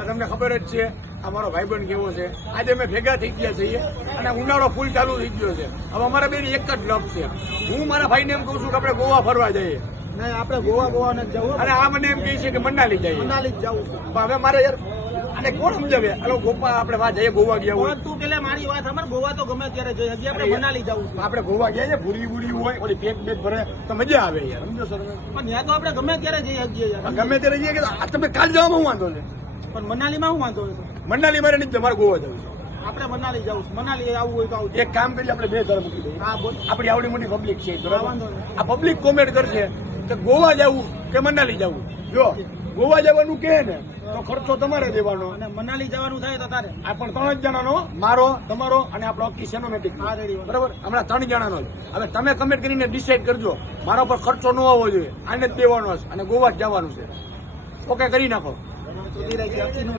આ તમને ખબર જ છે અમારો ભાઈબંધ કેવો છે. આજે અમે ભેગા થઈ ગયા છીએ અને ઉનાળો ફૂલ ચાલુ થઈ ગયો છે. હવે અમારા બેન એક જ લપ છે. હું મારા ભાઈને એમ કહું છું કે આપણે ગોવા ફરવા જઈએ. નહીં, આપણે ગોવા નથી જવું. અને આ મને એમ કહે છે કે મનાલી જઈએ. મનાલી જ જવું છે. પણ હવે મારે યાર અને કોણ સમજાવે? હાલો ગોપા આપણે વાત જઈએ ગોવા ગયા હોય. તું પેલા મારી વાત સાંભળ, ગોવા તો ગમે ત્યારે જઈ હજી આપણે મનાલી જવું છે. આપણે ગોવા ગયા છે, ભૂરી ભૂરી હોય, ઓલી પેટ બેટ ભરે તો મજા આવે યાર. સમજો સર? પણ ત્યાં તો આપણે ગમે ત્યારે જઈ શકીએ યાર. ગમે ત્યારે જઈએ કે આ તમે કાલ જવામાં વાંધો છે. પણ મનાલીમાં શું વાંધો હોય તો? મનાલી મારે નહીં, તમારે ગોવા જવું છે. આપણે મનાલી જવું છે. મનાલી આવવું હોય તો આવજો. એક કામ કરીએ, આપણે બે ધર મૂકી દઈએ. હા બોલ. આપણી આવડી મોટી પબ્લિક છે, હા, બરાબર? વાંધો નહીં. આ પબ્લિક કોમેન્ટ કરશે કે ગોવા જવું કે મનાલી જવું. જો ગોવા જવાનું કહે ને તો ખર્ચો તમારે દેવાનો. અને મનાલી જવાનું થાય તો તારે. આ પણ 3 જ જણાનો, મારો, તમારો અને આપણો અક્કી સિનેમેટિક. હા, રેડી. બરાબર? હમણાં 3 જણાનો જ. હવે તમે કમેન્ટ કરીને ડિસાઈડ કરજો. મારા પર ખર્ચો ન હોવો જોઈએ, આને જ દેવાનો છે અને ગોવા જ જવાનું છે. ઓકે, કરી નાખો. સુધી રહી છે.